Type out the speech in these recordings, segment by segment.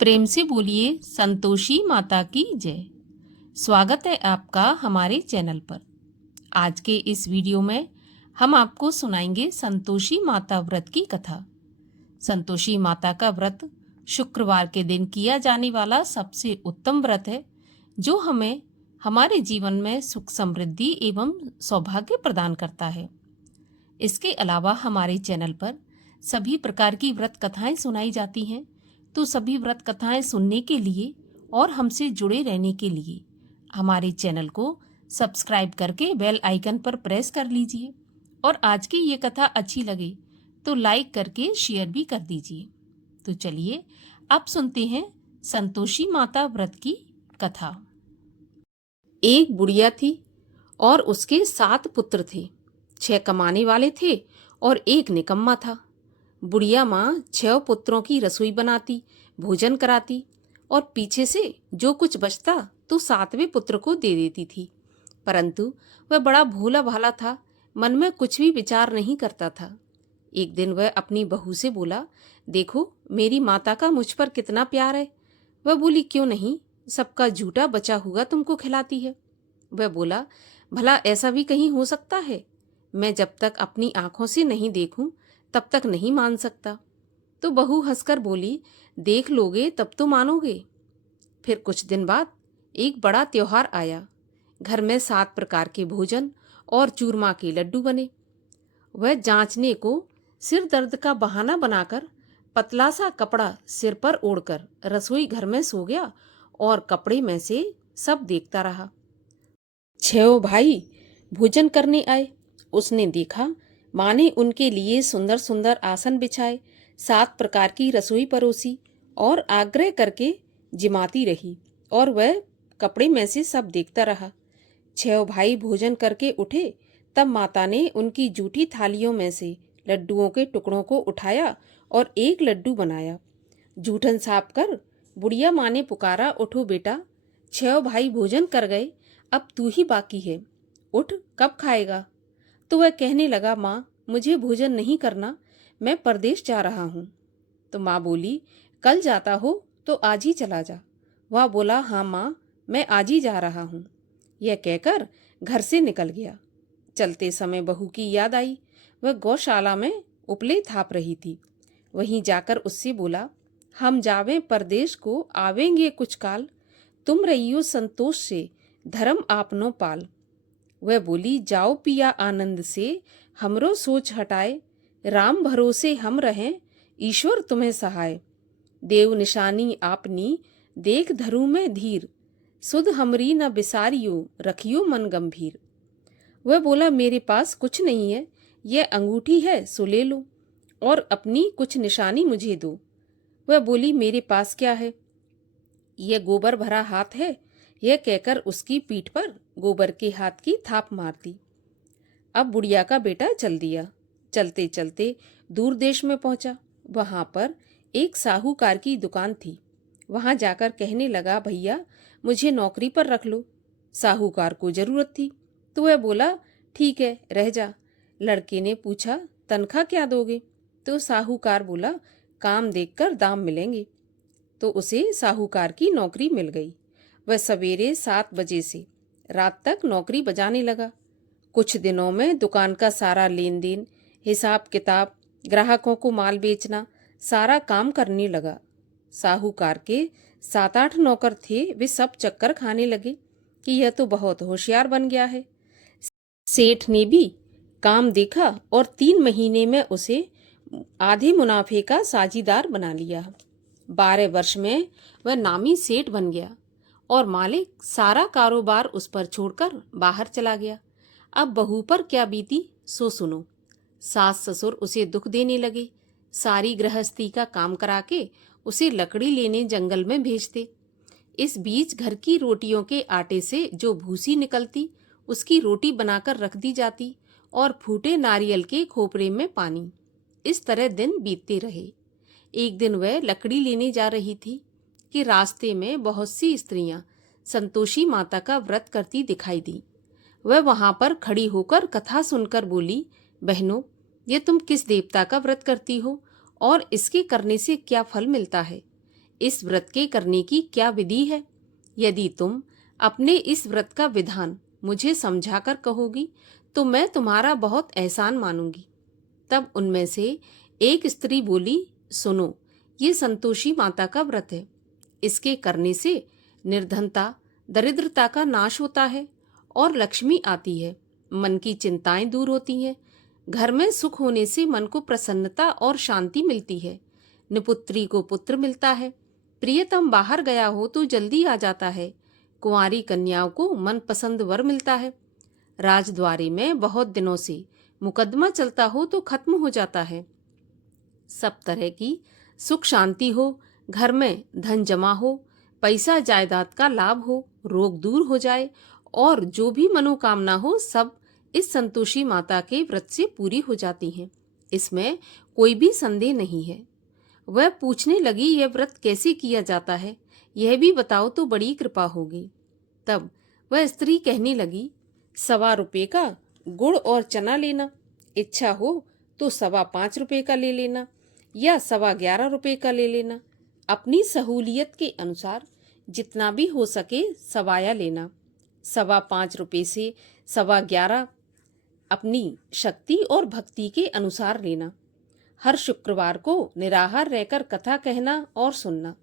प्रेम से बोलिए संतोषी माता की जय। स्वागत है आपका हमारे चैनल पर। आज के इस वीडियो में हम आपको सुनाएंगे संतोषी माता व्रत की कथा। संतोषी माता का व्रत शुक्रवार के दिन किया जाने वाला सबसे उत्तम व्रत है, जो हमें हमारे जीवन में सुख समृद्धि एवं सौभाग्य प्रदान करता है। इसके अलावा हमारे चैनल पर सभी प्रकार की व्रत कथाएं सुनाई जाती हैं, तो सभी व्रत कथाएं सुनने के लिए और हमसे जुड़े रहने के लिए हमारे चैनल को सब्सक्राइब करके बेल आइकन पर प्रेस कर लीजिए और आज की ये कथा अच्छी लगे तो लाइक करके शेयर भी कर दीजिए। तो चलिए अब सुनते हैं संतोषी माता व्रत की कथा। एक बुढ़िया थी और उसके 7 पुत्र थे। 6 कमाने वाले थे और एक निकम्मा था। बुढ़िया माँ 6 पुत्रों की रसोई बनाती, भोजन कराती और पीछे से जो कुछ बचता तो 7वें पुत्र को दे देती थी। परंतु वह बड़ा भोला भाला था, मन में कुछ भी विचार नहीं करता था। एक दिन वह अपनी बहू से बोला, देखो मेरी माता का मुझ पर कितना प्यार है। वह बोली, क्यों नहीं, सबका झूठा बचा हुआ तुमको खिलाती है। वह बोला, भला ऐसा भी कहीं हो सकता है? मैं जब तक अपनी आंखों से नहीं देखूं तब तक नहीं मान सकता। तो बहू हंसकर बोली, देख लोगे तब तो मानोगे। फिर कुछ दिन बाद एक बड़ा त्योहार आया। घर में 7 प्रकार के भोजन और चूरमा के लड्डू बने। वह जांचने को सिर दर्द का बहाना बनाकर पतला सा कपड़ा सिर पर ओढ़कर रसोई घर में सो गया और कपड़े में से सब देखता रहा। 6 भाई भोजन करने आए। उसने देखा माँ ने उनके लिए सुंदर सुंदर आसन बिछाए, 7 प्रकार की रसोई परोसी और आग्रह करके जिमाती रही और वह कपड़े में से सब देखता रहा। 6 भाई भोजन करके उठे तब माता ने उनकी जूठी थालियों में से लड्डुओं के टुकड़ों को उठाया और एक लड्डू बनाया। जूठन साफ कर बुढ़िया माँ ने पुकारा, उठो बेटा, 6 भाई भोजन कर गए, अब तू ही बाकी है, उठ, कब खाएगा? तो वह कहने लगा, माँ मुझे भोजन नहीं करना, मैं परदेश जा रहा हूँ। तो माँ बोली, कल जाता हो तो आज ही चला जा। वह बोला, हाँ माँ मैं आज ही जा रहा हूँ। यह कहकर घर से निकल गया। चलते समय बहू की याद आई। वह गौशाला में उपले थाप रही थी। वहीं जाकर उससे बोला, हम जावें परदेश को, आवेंगे कुछ काल, तुम रहियो संतोष से, धर्म आपनो पाल। वह बोली, जाओ पिया आनंद से, हमरो सोच हटाए, राम भरोसे हम रहें, ईश्वर तुम्हें सहाय। देव निशानी आपनी, देख धरू में धीर, सुध हमरी न बिसारियो, रखियो मन गंभीर। वह बोला, मेरे पास कुछ नहीं है, यह अंगूठी है सो ले लो और अपनी कुछ निशानी मुझे दो। वह बोली, मेरे पास क्या है, यह गोबर भरा हाथ है। यह कहकर उसकी पीठ पर गोबर के हाथ की थाप मार दी। अब बुढ़िया का बेटा चल दिया। चलते चलते दूर देश में पहुंचा। वहां पर एक साहूकार की दुकान थी। वहां जाकर कहने लगा, भैया मुझे नौकरी पर रख लो। साहूकार को जरूरत थी तो वह बोला, ठीक है रह जा। लड़के ने पूछा, तनख्वाह क्या दोगे? तो साहूकार बोला, काम देखकर दाम मिलेंगे। तो उसे साहूकार की नौकरी मिल गई। वह सवेरे 7 बजे से रात तक नौकरी बजाने लगा। कुछ दिनों में दुकान का सारा लेन देन, हिसाब किताब, ग्राहकों को माल बेचना, सारा काम करने लगा। साहूकार के 7-8 नौकर थे, वे सब चक्कर खाने लगे कि यह तो बहुत होशियार बन गया है। सेठ ने भी काम देखा और 3 महीने में उसे आधे मुनाफे का साझीदार बना लिया। 12 वर्ष में वह नामी सेठ बन गया और मालिक सारा कारोबार उस पर छोड़कर बाहर चला गया। अब बहू पर क्या बीती सो सुनो। सास ससुर उसे दुख देने लगे। सारी गृहस्थी का काम करा के उसे लकड़ी लेने जंगल में भेजते। इस बीच घर की रोटियों के आटे से जो भूसी निकलती उसकी रोटी बनाकर रख दी जाती और फूटे नारियल के खोपरे में पानी। इस तरह दिन बीतते रहे। एक दिन वह लकड़ी लेने जा रही थी कि रास्ते में बहुत सी स्त्रियां संतोषी माता का व्रत करती दिखाई दी। वह वहां पर खड़ी होकर कथा सुनकर बोली, बहनों ये तुम किस देवता का व्रत करती हो और इसके करने से क्या फल मिलता है? इस व्रत के करने की क्या विधि है? यदि तुम अपने इस व्रत का विधान मुझे समझाकर कहोगी तो मैं तुम्हारा बहुत एहसान मानूंगी। तब उनमें से एक स्त्री बोली, सुनो, ये संतोषी माता का व्रत है। इसके करने से निर्धनता, दरिद्रता का नाश होता है और लक्ष्मी आती है। मन की चिंताएं दूर होती हैं। घर में सुख होने से मन को प्रसन्नता और शांति मिलती है। निपुत्री को पुत्र मिलता है। प्रियतम बाहर गया हो तो जल्दी आ जाता है। कुंवारी कन्याओं को मनपसंद वर मिलता है। राजद्वारी में बहुत दिनों से मुकदमा चलता हो तो खत्म हो जाता है। सब तरह की सुख शांति हो, घर में धन जमा हो, पैसा जायदाद का लाभ हो, रोग दूर हो जाए और जो भी मनोकामना हो सब इस संतोषी माता के व्रत से पूरी हो जाती हैं। इसमें कोई भी संदेह नहीं है। वह पूछने लगी, यह व्रत कैसे किया जाता है, यह भी बताओ तो बड़ी कृपा होगी। तब वह स्त्री कहने लगी, 1.25 रुपये का गुड़ और चना लेना, इच्छा हो तो 5.25 रुपये का ले लेना या 11.25 रुपये का ले लेना। अपनी सहूलियत के अनुसार जितना भी हो सके सवाया लेना। 5.25 रुपये से 11.25 अपनी शक्ति और भक्ति के अनुसार लेना। हर शुक्रवार को निराहार रहकर कथा कहना और सुनना।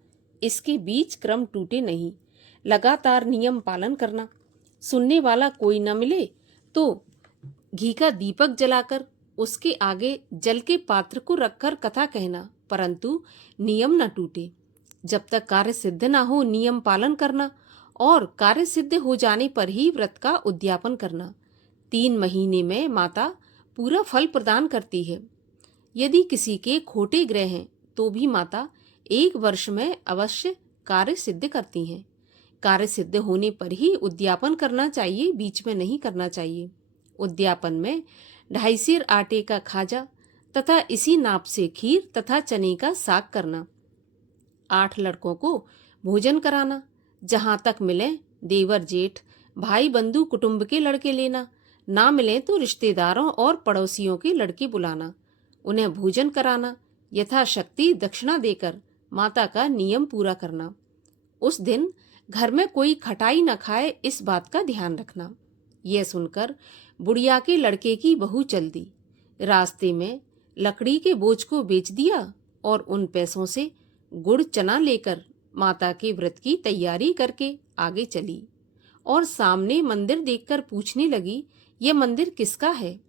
इसके बीच क्रम टूटे नहीं। लगातार नियम पालन करना। सुनने वाला कोई न मिले तो घी का दीपक जलाकर उसके आगे जल के पात्र को रखकर कथा कहना, परंतु नियम न टूटे। जब तक कार्य सिद्ध न हो नियम पालन करना और कार्य सिद्ध हो जाने पर ही व्रत का उद्यापन करना। 3 महीने में माता पूरा फल प्रदान करती है। यदि किसी के खोटे ग्रह हैं तो भी माता 1 वर्ष में अवश्य कार्य सिद्ध करती हैं। कार्य सिद्ध होने पर ही उद्यापन करना चाहिए, बीच में नहीं करना चाहिए। उद्यापन में 2.5 सेर आटे का खाजा तथा इसी नाप से खीर तथा चने का साग करना। 8 लड़कों को भोजन कराना। जहाँ तक मिले देवर जेठ भाई बंधु कुटुंब के लड़के लेना। ना मिले तो रिश्तेदारों और पड़ोसियों के लड़के बुलाना, उन्हें भोजन कराना। यथाशक्ति दक्षिणा देकर माता का नियम पूरा करना। उस दिन घर में कोई खटाई न खाए, इस बात का ध्यान रखना। यह सुनकर बुढ़िया के लड़के की बहू चल दी। रास्ते में लकड़ी के बोझ को बेच दिया और उन पैसों से गुड़ चना लेकर माता के व्रत की तैयारी करके आगे चली और सामने मंदिर देखकर पूछने लगी, यह मंदिर किसका है?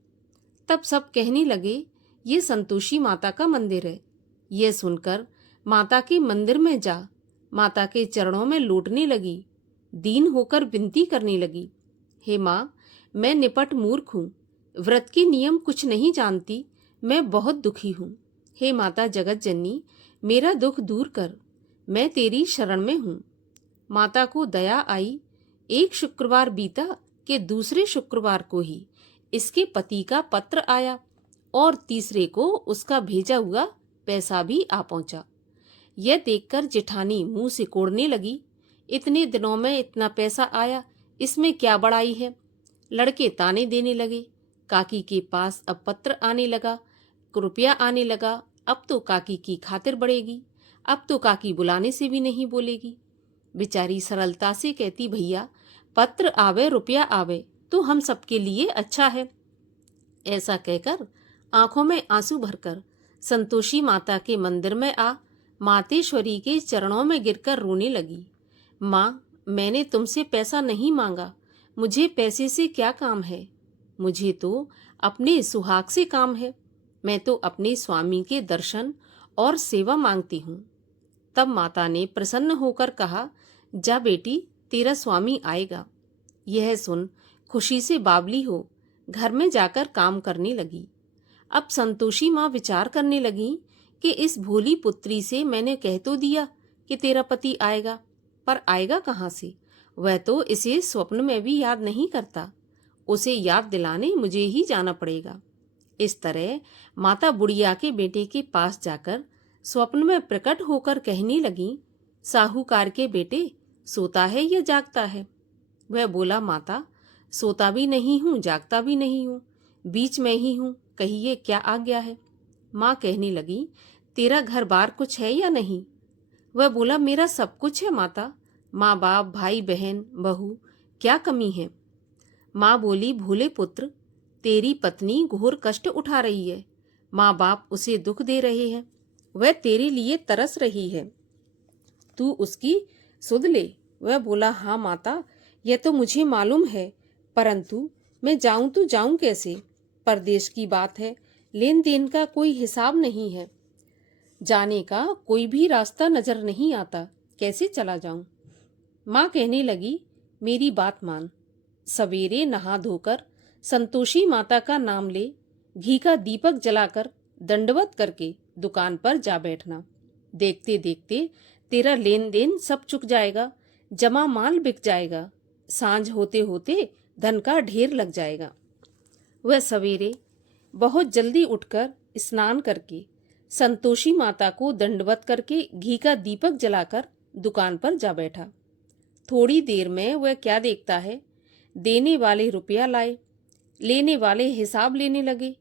तब सब कहने लगे, ये संतोषी माता का मंदिर है। यह सुनकर माता के मंदिर में जा माता के चरणों में लौटने लगी। दीन होकर विनती करने लगी, हे माँ, मैं निपट मूर्ख हूँ, व्रत के नियम कुछ नहीं जानती, मैं बहुत दुखी हूँ। हे माता जगत जननी, मेरा दुख दूर कर, मैं तेरी शरण में हूँ। माता को दया आई। एक शुक्रवार बीता कि दूसरे शुक्रवार को ही इसके पति का पत्र आया और तीसरे को उसका भेजा हुआ पैसा भी आ पहुंचा। यह देखकर जेठानी मुंह सिकोड़ने लगी, इतने दिनों में इतना पैसा आया, इसमें क्या बड़ाई है? लड़के ताने देने लगे। काकी के पास अब पत्र आने लगा, रुपया आने लगा। अब तो काकी की खातिर बढ़ेगी, अब तो काकी बुलाने से भी नहीं बोलेगी। बेचारी सरलता से कहती, भैया पत्र आवे रुपया आवे तो हम सबके लिए अच्छा है। ऐसा कहकर आंखों में आंसू भरकर संतोषी माता के मंदिर में आ मातेश्वरी के चरणों में गिरकर रोने लगी। माँ, मैंने तुमसे पैसा नहीं मांगा, मुझे पैसे से क्या काम है? मुझे तो अपने सुहाग से काम है। मैं तो अपने स्वामी के दर्शन और सेवा मांगती हूँ। तब माता ने प्रसन्न होकर कहा, जा बेटी, तेरा स्वामी आएगा। यह सुन खुशी से बावली हो घर में जाकर काम करने लगी। अब संतोषी माँ विचार करने लगी कि इस भोली पुत्री से मैंने कह तो दिया कि तेरा पति आएगा, पर आएगा कहाँ से? वह तो इसे स्वप्न में भी याद नहीं करता, उसे याद दिलाने मुझे ही जाना पड़ेगा। इस तरह माता बुढ़िया के बेटे के पास जाकर स्वप्न में प्रकट होकर कहने लगी, साहूकार के बेटे, सोता है या जागता है? वह बोला, माता, सोता भी नहीं हूँ, जागता भी नहीं हूँ, बीच में ही हूँ, कहिए क्या आज्ञा है? माँ कहने लगी, तेरा घर बार कुछ है या नहीं? वह बोला, मेरा सब कुछ है माता, माँ बाप, भाई बहन, बहू, क्या कमी है? माँ बोली, भोले पुत्र, तेरी पत्नी घोर कष्ट उठा रही है, माँ बाप उसे दुख दे रहे हैं, वह तेरे लिए तरस रही है, तू उसकी सुध ले। वह बोला, हाँ माता, यह तो मुझे मालूम है, परंतु मैं जाऊं तो जाऊं कैसे? परदेश की बात है, लेन देन का कोई हिसाब नहीं है, जाने का कोई भी रास्ता नजर नहीं आता, कैसे चला जाऊं? माँ कहने लगी, मेरी बात मान, सवेरे नहा धोकर संतोषी माता का नाम ले, घी का दीपक जलाकर दंडवत करके दुकान पर जा बैठना। देखते देखते तेरा लेन देन सब चुक जाएगा, जमा माल बिक जाएगा, सांझ होते होते धन का ढेर लग जाएगा। वह सवेरे बहुत जल्दी उठकर स्नान करके संतोषी माता को दंडवत करके घी का दीपक जलाकर दुकान पर जा बैठा। थोड़ी देर में वह क्या देखता है, देने वाले रुपया लाए, लेने वाले हिसाब लेने लगे,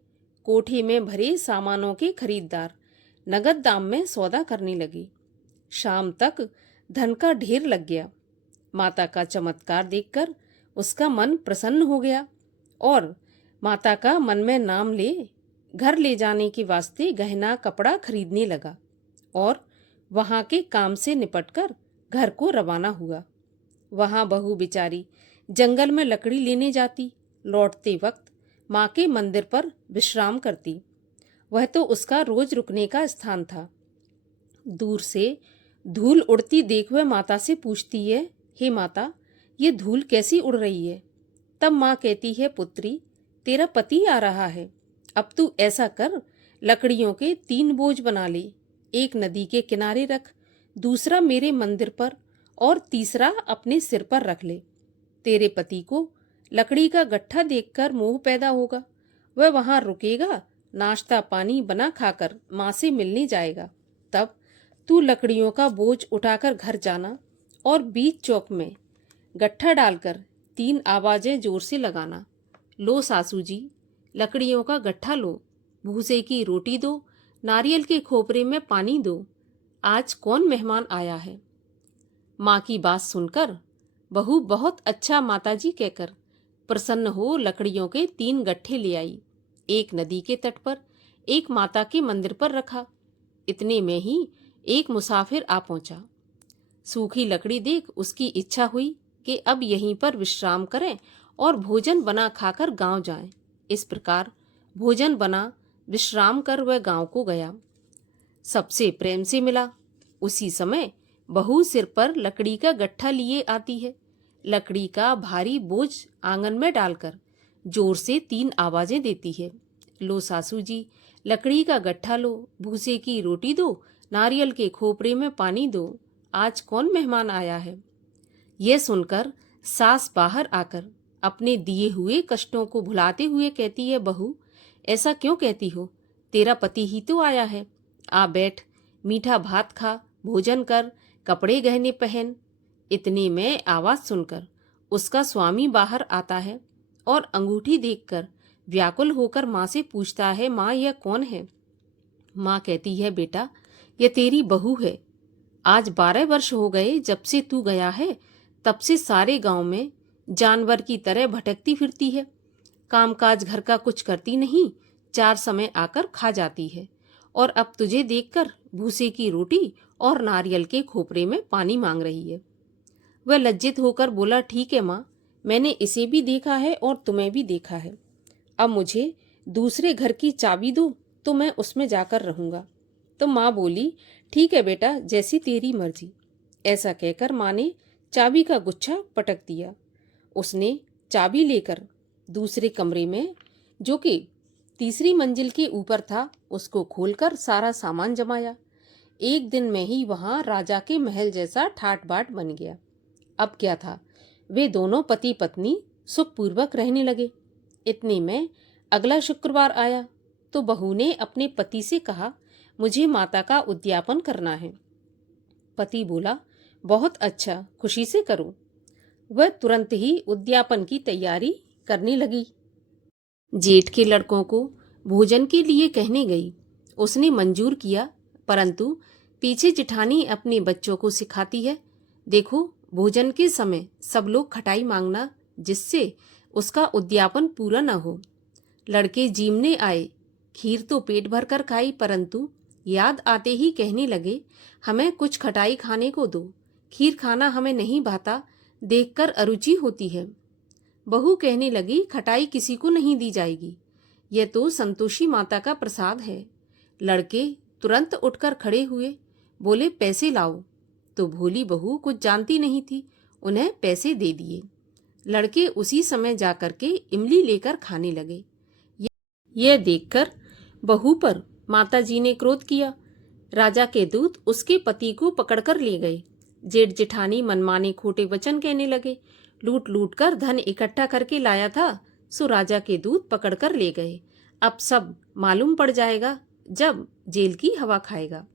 कोठे में भरे सामानों के खरीददार नगद दाम में सौदा करने लगे। शाम तक धन का ढेर लग गया। माता का चमत्कार देखकर उसका मन प्रसन्न हो गया और माता का मन में नाम ले घर ले जाने के वास्ते गहना कपड़ा खरीदने लगा और वहां के काम से निपटकर घर को रवाना हुआ। वहां बहू बेचारी जंगल में लकड़ी लेने जाती, लौटते वक्त माँ के मंदिर पर विश्राम करती। वह तो उसका रोज रुकने का स्थान था। दूर से धूल उड़ती देख वह माता से पूछती है, हे माता, ये धूल कैसी उड़ रही है? तब माँ कहती है, पुत्री, तेरा पति आ रहा है, अब तू ऐसा कर, लकड़ियों के 3 बोझ बना ले, एक नदी के किनारे रख, दूसरा मेरे मंदिर पर और तीसरा अपने सिर पर रख ले। तेरे पति को लकड़ी का गट्ठा देखकर मोह पैदा होगा, वह वहां रुकेगा, नाश्ता पानी बना खाकर माँ से मिलने जाएगा। तब तू लकड़ियों का बोझ उठाकर घर जाना और बीच चौक में गट्ठा डालकर 3 आवाजें जोर से लगाना, लो सासू जी, लकड़ियों का गट्ठा लो, भूसे की रोटी दो, नारियल के खोपरे में पानी दो, आज कौन मेहमान आया है? माँ की बात सुनकर बहू बहुत अच्छा माताजी कहकर प्रसन्न हो लकड़ियों के 3 गट्ठे ले आई, एक नदी के तट पर, एक माता के मंदिर पर रखा। इतने में ही एक मुसाफिर आ पहुंचा। सूखी लकड़ी देख उसकी इच्छा हुई कि अब यहीं पर विश्राम करें और भोजन बना खाकर गांव जाएं। इस प्रकार भोजन बना विश्राम कर वह गांव को गया। सबसे प्रेम से मिला। उसी समय बहू सिर पर लकड़ी का गट्ठा लिए आती है। लकड़ी का भारी बोझ आंगन में डालकर जोर से 3 आवाजें देती है, लो सासू जी, लकड़ी का गट्ठा लो, भूसे की रोटी दो, नारियल के खोपरे में पानी दो, आज कौन मेहमान आया है? यह सुनकर सास बाहर आकर अपने दिए हुए कष्टों को भुलाते हुए कहती है, बहू, ऐसा क्यों कहती हो? तेरा पति ही तो आया है, आ बैठ, मीठा भात खा, भोजन कर, कपड़े गहने पहन। इतने में आवाज सुनकर उसका स्वामी बाहर आता है और अंगूठी देखकर व्याकुल होकर माँ से पूछता है, माँ, यह कौन है? माँ कहती है, बेटा, यह तेरी बहू है। आज 12 वर्ष हो गए जब से तू गया है, तब से सारे गांव में जानवर की तरह भटकती फिरती है, कामकाज घर का कुछ करती नहीं, 4 समय आकर खा जाती है और अब तुझे देखकर भूसे की रोटी और नारियल के खोपरे में पानी मांग रही है। वह लज्जित होकर बोला, ठीक है माँ, मैंने इसे भी देखा है और तुम्हें भी देखा है, अब मुझे दूसरे घर की चाबी दो तो मैं उसमें जाकर रहूंगा। तो माँ बोली, ठीक है बेटा, जैसी तेरी मर्जी। ऐसा कहकर माँ ने चाबी का गुच्छा पटक दिया। उसने चाबी लेकर दूसरे कमरे में, जो कि तीसरी मंजिल के ऊपर था, उसको खोलकर सारा सामान जमाया। एक दिन में ही वहां राजा के महल जैसा ठाट बाट बन गया। अब क्या था, वे दोनों पति पत्नी सुखपूर्वक रहने लगे। इतने में अगला शुक्रवार आया तो बहू ने अपने पति से कहा, मुझे माता का उद्यापन करना है। पति बोला, बहुत अच्छा, खुशी से करो। वह तुरंत ही उद्यापन की तैयारी करने लगी। जेठ के लड़कों को भोजन के लिए कहने गई। उसने मंजूर किया, परंतु पीछे जिठानी अपने बच्चों को सिखाती है, देखो भोजन के समय सब लोग खटाई मांगना, जिससे उसका उद्यापन पूरा न हो। लड़के जीमने आए, खीर तो पेट भर कर खाई, परंतु याद आते ही कहने लगे, हमें कुछ खटाई खाने को दो, खीर खाना हमें नहीं भाता, देखकर अरुचि होती है। बहू कहने लगी, खटाई किसी को नहीं दी जाएगी, यह तो संतोषी माता का प्रसाद है। लड़के तुरंत उठकर खड़े हुए, बोले पैसे लाओ। तो भोली बहू कुछ जानती नहीं थी, उन्हें पैसे दे दिए। लड़के उसी समय जाकर के इमली लेकर खाने लगे। यह देखकर बहू पर माताजी ने क्रोध किया। राजा के दूत उसके पति को पकड़कर ले गए। जेठ जेठानी मनमाने खोटे वचन कहने लगे, लूट लूट कर धन इकट्ठा करके लाया था, सो राजा के दूत पकड़कर ले गए। अब सब मालूम पड़ जाएगा जब जेल की हवा खाएगा।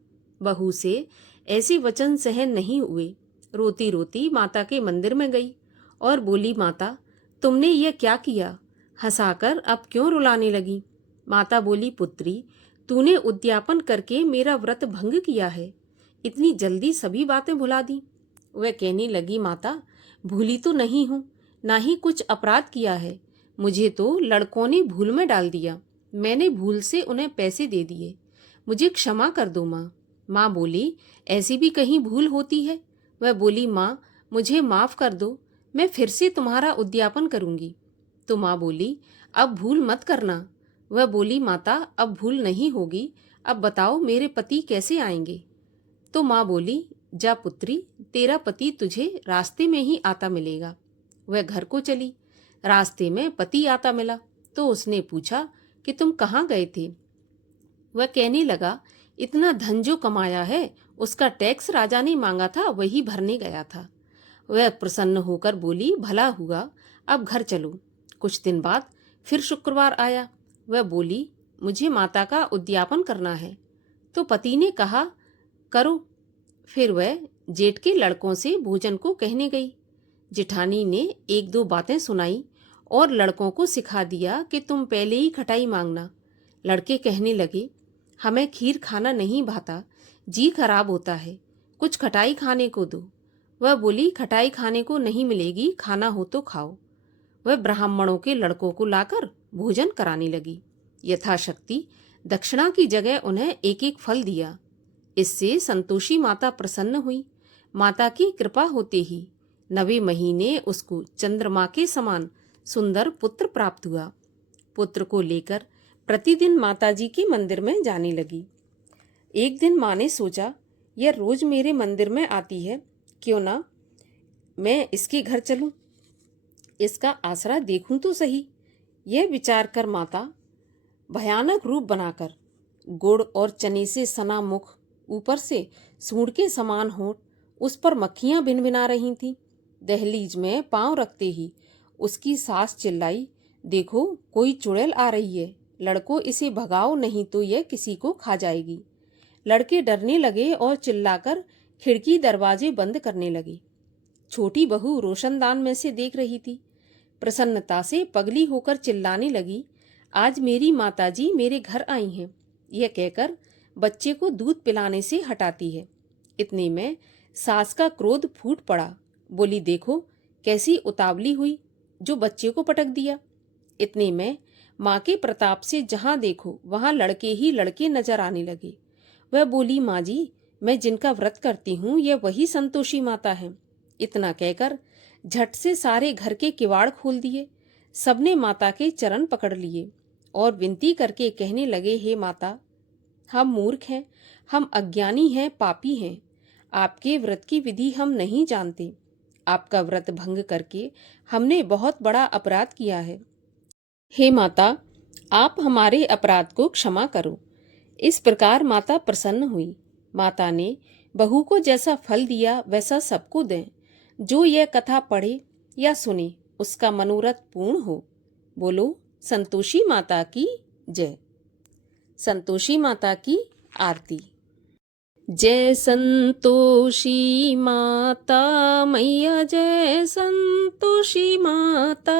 बहू से ऐसे वचन सहन नहीं हुए। रोती रोती माता के मंदिर में गई और बोली, माता तुमने ये क्या किया? हंसाकर अब क्यों रुलाने लगी? माता बोली, पुत्री तूने उद्यापन करके मेरा व्रत भंग किया है, इतनी जल्दी सभी बातें भुला दी। वह कहने लगी, माता भूली तो नहीं हूँ, ना ही कुछ अपराध किया है, मुझे तो लड़कों ने भूल में डाल दिया, मैंने भूल से उन्हें पैसे दे दिए, मुझे क्षमा कर दो माँ। माँ बोली, ऐसी भी कहीं भूल होती है? वह बोली, माँ मुझे माफ कर दो, मैं फिर से तुम्हारा उद्यापन करूंगी। तो माँ बोली, अब भूल मत करना। वह बोली, माता अब भूल नहीं होगी, अब बताओ मेरे पति कैसे आएंगे? तो माँ बोली, जा पुत्री, तेरा पति तुझे रास्ते में ही आता मिलेगा। वह घर को चली। रास्ते में पति आता मिला तो उसने पूछा कि तुम कहाँ गए थे? वह कहने लगा, इतना धन जो कमाया है उसका टैक्स राजा ने मांगा था, वही भरने गया था। वह प्रसन्न होकर बोली, भला हुआ, अब घर चलो। कुछ दिन बाद फिर शुक्रवार आया। वह बोली, मुझे माता का उद्यापन करना है। तो पति ने कहा, करो। फिर वह जेठ के लड़कों से भोजन को कहने गई। जेठानी ने एक दो बातें सुनाई और लड़कों को सिखा दिया कि तुम पहले ही खटाई मांगना। लड़के कहने लगे, हमें खीर खाना नहीं भाता, जी खराब होता है, कुछ खटाई खाने को दो। वह बोली, खटाई खाने को नहीं मिलेगी, खाना हो तो खाओ। वह ब्राह्मणों के लड़कों को लाकर भोजन कराने लगी। यथाशक्ति दक्षिणा की जगह उन्हें एक एक फल दिया। इससे संतोषी माता प्रसन्न हुई। माता की कृपा होते ही 9वें महीने उसको चंद्रमा के समान सुंदर पुत्र प्राप्त हुआ। पुत्र को लेकर प्रतिदिन माताजी के मंदिर में जाने लगी। एक दिन माँ ने सोचा, यह रोज मेरे मंदिर में आती है, क्यों ना मैं इसके घर चलूं, इसका आसरा देखूं तो सही। यह विचार कर माता भयानक रूप बनाकर, गुड़ और चने से सना मुख, ऊपर से सूंड के समान होंठ, उस पर मक्खियां भिनभिना रही थीं। दहलीज में पांव रखते ही उसकी सास चिल्लाई, देखो कोई चुड़ैल आ रही है, लड़कों इसे भगाओ, नहीं तो यह किसी को खा जाएगी। लड़के डरने लगे और चिल्लाकर खिड़की दरवाजे बंद करने लगे। छोटी बहू रोशनदान में से देख रही थी। प्रसन्नता से पगली होकर चिल्लाने लगी, आज मेरी माताजी मेरे घर आई हैं। यह कहकर बच्चे को दूध पिलाने से हटाती है। इतने में सास का क्रोध फूट पड़ा। बोली, देखो कैसी उतावली हुई, जो बच्चे को पटक दिया। इतने में माँ के प्रताप से जहाँ देखो वहाँ लड़के ही लड़के नजर आने लगे। वह बोली, माँ जी, मैं जिनका व्रत करती हूँ यह वही संतोषी माता है। इतना कहकर झट से सारे घर के किवाड़ खोल दिए। सबने माता के चरण पकड़ लिए और विनती करके कहने लगे, हे माता, हम मूर्ख हैं, हम अज्ञानी हैं, पापी हैं, आपके व्रत की विधि हम नहीं जानते। आपका व्रत भंग करके हमने बहुत बड़ा अपराध किया है। हे माता, आप हमारे अपराध को क्षमा करो। इस प्रकार माता प्रसन्न हुई। माता ने बहू को जैसा फल दिया वैसा सबको दें। जो यह कथा पढ़े या सुने उसका मनोरथ पूर्ण हो। बोलो संतोषी माता की जय। संतोषी माता की आरती। जय संतोषी माता मैया, जय संतोषी माता,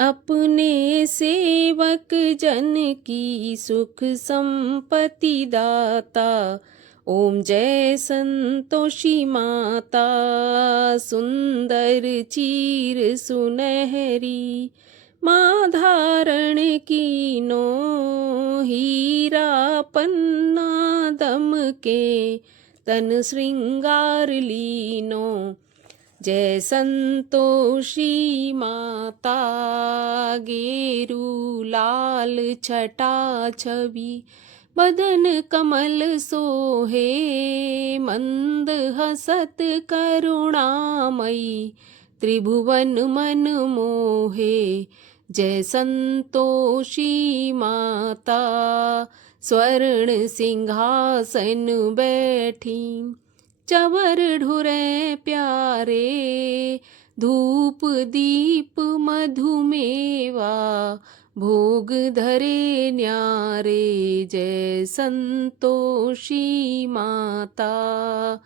अपने सेवक जन की सुख संपत्ति दाता, ओम जय संतोषी माता, सुंदर चीर सुनहरी, माँ धारण कीनो, हीरा पन्ना दमके, तन श्रृंगार लीनो। जय संतोषी माता, गेरू लाल छटा छवि, बदन कमल सोहे, मंद हसत करुणामयी, त्रिभुवन मन मोहे। जय संतोषी माता, स्वर्ण सिंहासन बैठी, चवर ढुरे प्यारे, धूप दीप मधुमेवा, भोग धरे न्यारे। जय संतोषी माता,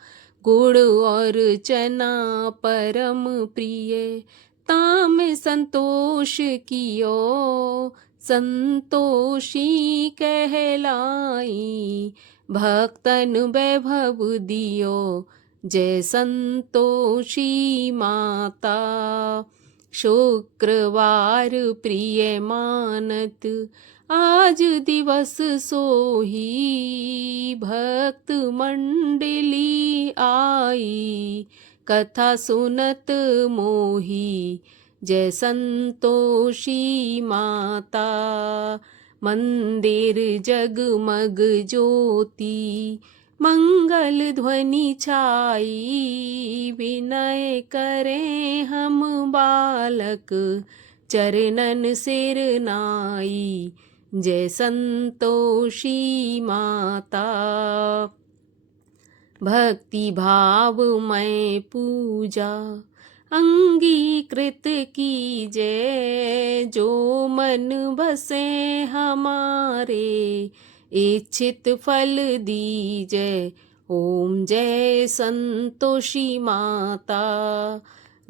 गुड़ और चना परम प्रिय, ताम संतोष कियो, संतोषी कहलाई, भक्तन वैभव दियो। जय संतोषी माता, शुक्रवार प्रिय मानत, आज दिवस सोही, भक्त मंडली आई, कथा सुनत मोही। जय संतोषी माता, मंदिर जगमग ज्योति, मंगल ध्वनि छाई, विनय करें हम बालक, चरणन सिर नाई। जय संतोषी माता, भक्ति भाव में पूजा अंगीकृत कीजय, जो मन बसे हमारे, इच्छित फल दीजय। ओम जय संतोषी माता,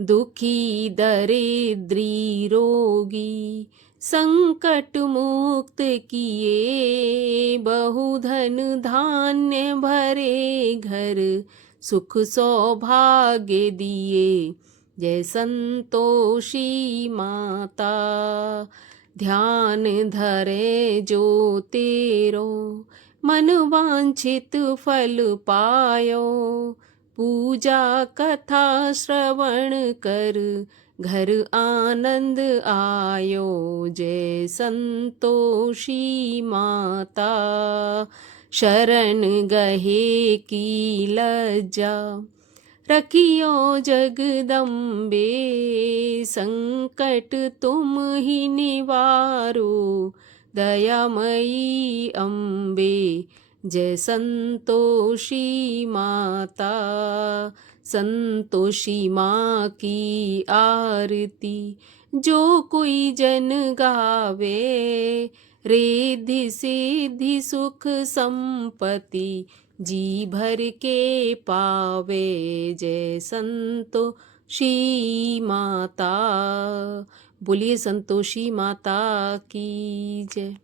दुखी दरिद्री रोगी, संकट मुक्त किए, बहुधन धान्य भरे घर, सुख सौभाग्य दिए। जय संतोषी माता, ध्यान धरे जो तेरो, मन वांछित फल पायो, पूजा कथा श्रवण कर, घर आनंद आयो। जय संतोषी माता, शरण गहे की लज्जा, रखियो जगदम्बे, संकट तुम ही निवारो, दयामयी अम्बे। जय संतोषी माता, संतोषी माँ की आरती, जो कोई जन गावे, रिद्धि सिद्धि सुख संपत्ति, जी भर के पावे। जय संतोषी माता, बोलिए संतोषी माता की जय।